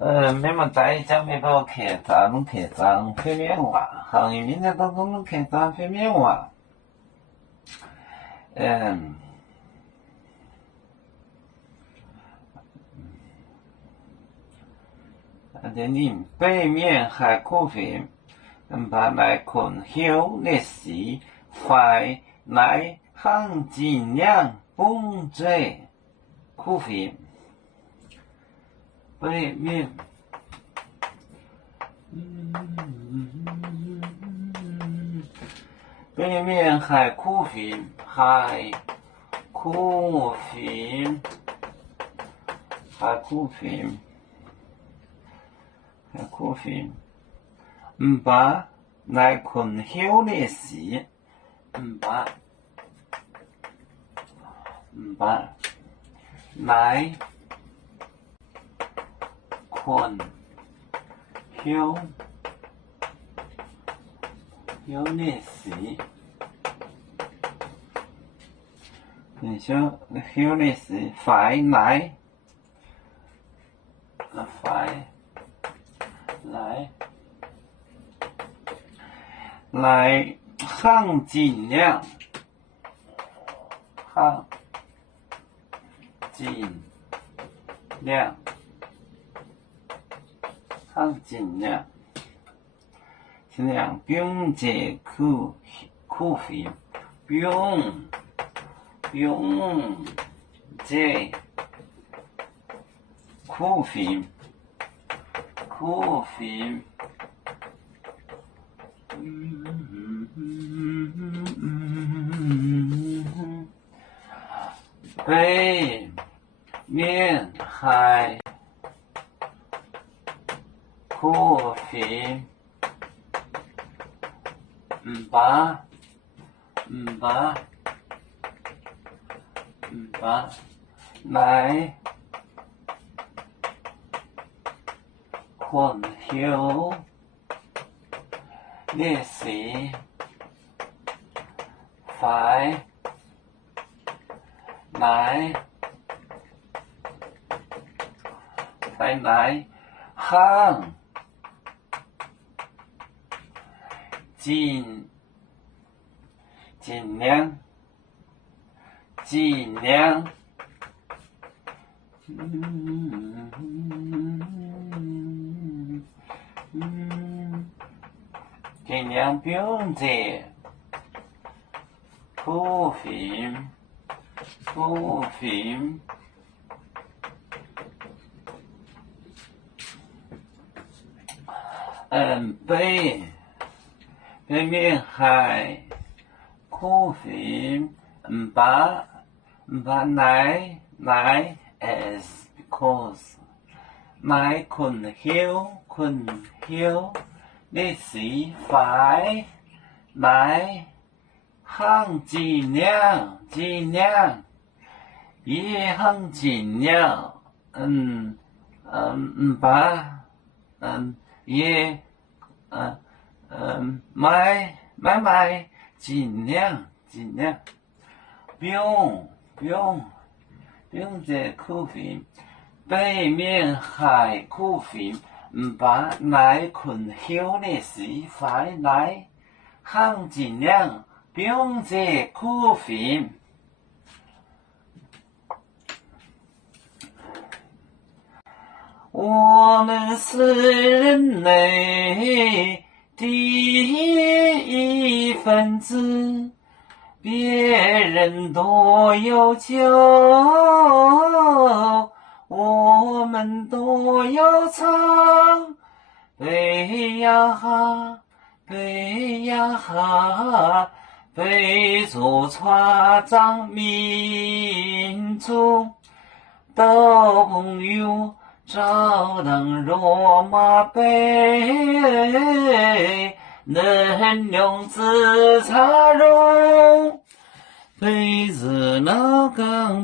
每么在家没把我客栈非面话，行业面的当中的客栈非面话。这里北面海可费，把来困休历史，快来行尽量帮助可费。北面。北面海可费，海可费，把来困休历史，把来困休历史，休历史快来行尽量尽量不用这可费，不用这可费，北面海可费，把来困休历史，快来行尽量尽量不用这可费，北面海可费，把来 as because 来困休历史，快来行尽量也行尽量，把也买尽量，不用这可费，北面海可费，把来困休历史，快来行尽量，不用这可费。我们是人类第一分子，别人都有酒，我们都要唱。背呀哈，背着船长民族的朋友。照亮罗马杯，能用自茶容，杯子老港。